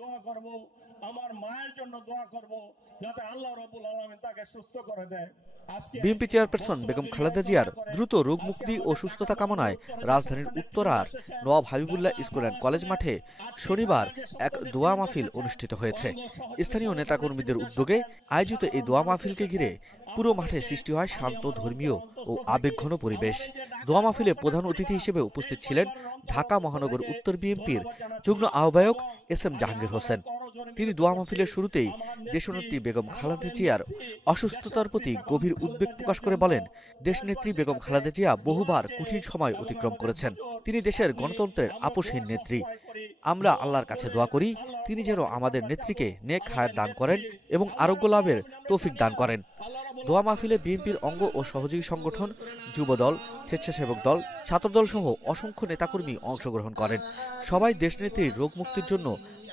দোয়া করব, আমার মায়ের জন্য দোয়া করব যাতে আল্লাহ রাব্বুল আলামিন তাকে সুস্থ করে দেয়। বিএনপি চেয়ারপারসন বেগম খালেদা জিয়ার দ্রুত রোগ মুক্তি ও সুস্থতা কামনায় রাজধানীর উত্তরার Nawab Habibullah school and college মাঠে শনিবার এক দোয়া মাহফিল অনুষ্ঠিত হয়েছে। স্থানীয় নেতাকর্মীদের উদ্যোগে আয়োজিত এই দোয়া মাহফিলকে ঘিরে পুরো মাঠে সৃষ্টি হয় শান্ত, ধর্মীয় ও আবেগঘন পরিবেশ। দোয়া মাহফিলে প্রধান অতিথি হিসেবে উপস্থিত ছিলেন ঢাকা মহানগর উত্তর বিএনপির যুগ্ম আহ্বায়ক এস.এম. জাহাঙ্গীর হোসেন। তিনি দোয়া মাহফিলের শুরুতেই দেশনেত্রী বেগম খালেদা জিয়ার অসুস্থতার প্রতি গভীর উদ্বেগ প্রকাশ করে বলেন, দেশনেত্রী বেগম খালেদা জিয়া বহুবার কঠিন সময় অতিক্রম করেছেন। তিনি দেশের গণতন্ত্রের আপোষহীন নেত্রী। আমরা আল্লাহর কাছে দোয়া করি তিনি যেন আমাদের নেত্রীকে নেক হায়াত দান করেন এবং আরোগ্য লাভের তৌফিক দান করেন। দোয়া মাহফিলে বিএনপির অঙ্গ ও সহযোগী সংগঠন, যুবদল, স্বেচ্ছাসেবক দল, ছাত্রদল সহ অসংখ্য নেতাকর্মী অংশগ্রহণ করেন। সবাই দেশনেত্রীর রোগ মুক্তির জন্য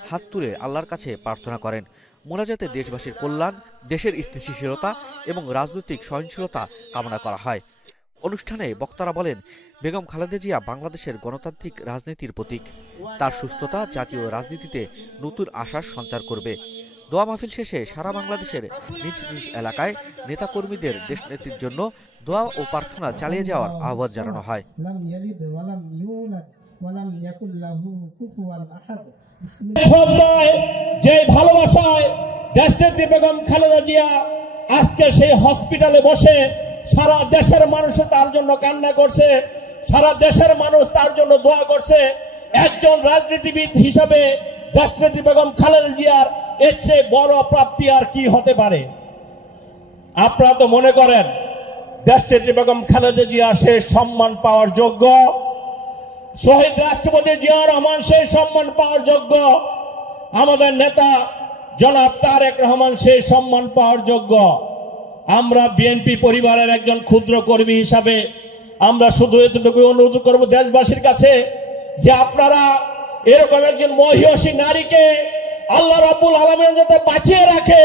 হাত তুলে আল্লাহর কাছে প্রার্থনা করেন। মোনাজাতে দেশবাসীর কল্যাণ, দেশের স্থিতিশীলতা এবং রাজনৈতিক সহনশীলতা কামনা করা হয়। অনুষ্ঠানে বক্তারা বলেন, বেগম খালেদা জিয়া বাংলাদেশের গণতান্ত্রিক রাজনীতির প্রতীক। তার সুস্থতা জাতীয় রাজনীতিতে নতুন আশার সঞ্চার করবে। দোয়া মাহফিল শেষে সারা বাংলাদেশের নিজ নিজ এলাকায় নেতাকর্মীদের দেশনেত্রীর জন্য দোয়া ও প্রার্থনা চালিয়ে যাওয়ার আহ্বান জানানো হয়। যে ভালোবাসায় দেশনেত্রী বেগম খালেদা জিয়া আজকে সেই হসপিটালে বসে সারা দেশের মানুষ তার জন্য কান্না করছে, সারা দেশের মানুষ তার জন্য দোয়া করছে। একজন রাজনীতিবিদ হিসাবে দেশনেত্রী বেগম খালেদা জিয়ার এর চেয়ে বড় প্রাপ্তি আর কি হতে পারে? আপনারা তো মনে করেন দেশনেত্রী বেগম খালেদা জিয়া সে সম্মান পাওয়ার যোগ্য, শহীদ রাষ্ট্রপতি জিয়া রহমান সেই সম্মান পাওয়ার যোগ্য, আমাদের নেতা জনাব তারেক রহমান সেই সম্মান পাওয়ার যোগ্য। আমরা বিএনপি পরিবারের একজন ক্ষুদ্র কর্মী হিসাবে আমরা শুধু এতটুকু অনুরোধ করব দেশবাসীর কাছে যে আপনারা এরকম একজন মহিয়সী নারীকে আল্লাহ রাব্বুল আলামিন যাতে বাঁচিয়ে রাখে।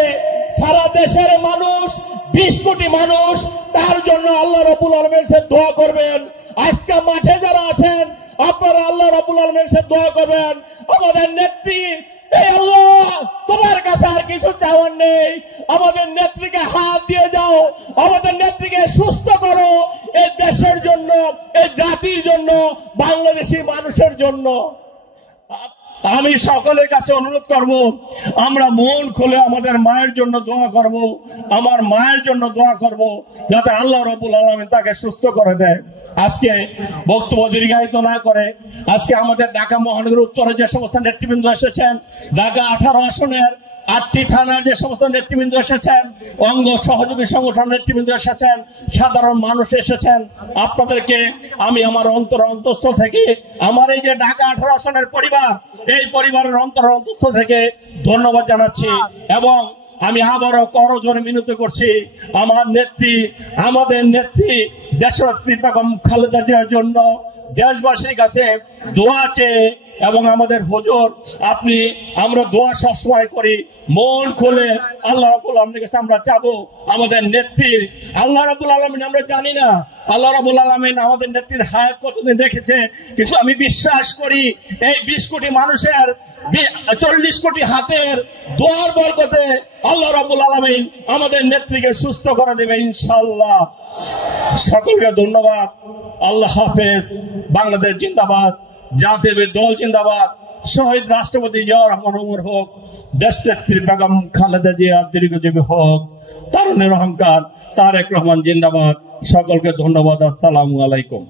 সারা দেশের মানুষ, 20 কোটি মানুষ তার জন্য আল্লাহ রাব্বুল আলামিনের কাছে দোয়া করবেন। আজকে মাঠে যারা আছেন আপনারা আল্লাহ রাব্বুল আলামিনের কাছে দোয়া করবেন। আমাদের নেত্রী, এই আল্লাহ তোমার কাছে আর কিছু চাওয়ার নেই, আমাদের নেত্রীকে হাত দিয়ে যাও, আমাদের নেত্রীকে সুস্থ করো, এই দেশের জন্য, এই জাতির জন্য, বাংলাদেশি মানুষের জন্য। আমি সকলের কাছে অনুরোধ করব, আমরা মন খুলে আমাদের মায়ের জন্য দোয়া করব, আমার মায়ের জন্য দোয়া করব যাতে আল্লাহ রাব্বুল আলামিন তাকে সুস্থ করে দেয়। আজকে বক্তব্য দীর্ঘায়িত না করে আজকে আমাদের ঢাকা মহানগর উত্তরে যে সমস্ত নেতৃবৃন্দ এসেছেন, ঢাকা 18 আসনের 8টি থানার যে সমস্ত নেতৃবৃন্দ এসেছেন, অঙ্গ সহযোগী সংগঠন নেতৃবৃন্দ এসেছেন, সাধারণ মানুষ এসেছেন, আপনাদেরকে আমি আমার অন্তঃস্থল থেকে আমার এই যে ঢাকা 18 আসনের পরিবার, এই পরিবারের অন্তঃস্থল থেকে ধন্যবাদ জানাচ্ছি এবং আমি আবারও করজোড়ে মিনতি করছি আমার নেত্রী, আমাদের নেত্রী দেশনেত্রী বেগম খালেদা জিয়ার জন্য দেশবাসীর কাছে দোয়া চেয়ে এবং আমাদের হুজুর আপনি আমরা দোয়া সবসময় করি মন খুলে আল্লাহ রাব্বুল আলামিনের কাছে আমরা চাবো আমাদের নেত্রীর। আল্লাহ রাব্বুল আলামিন আমরা জানি না আল্লাহ রাব্বুল আলামিন আমাদের নেত্রীর হায়াত কতদিন রেখেছে, কিন্তু আমি বিশ্বাস করি এই 20 কোটি মানুষের 40 কোটি হাতের দোয়ার বরকতে আল্লাহ রাব্বুল আলামিন আমাদের নেত্রীকে সুস্থ করে দেবে ইনশাআল্লাহ। সকলকে ধন্যবাদ। আল্লাহ হাফেজ। বাংলাদেশ জিন্দাবাদ, জাতীয় দল জিন্দাবাদ, শহীদ রাষ্ট্রপতি জিয়া রহমান ওমর হোক, দেশনেত্রী বেগম খালেদা জিয়া দীর্ঘজীবী হোক, তারুণের অহংকার তারেক রহমান জিন্দাবাদ। সকলকে ধন্যবাদ। আসসালামু আলাইকুম।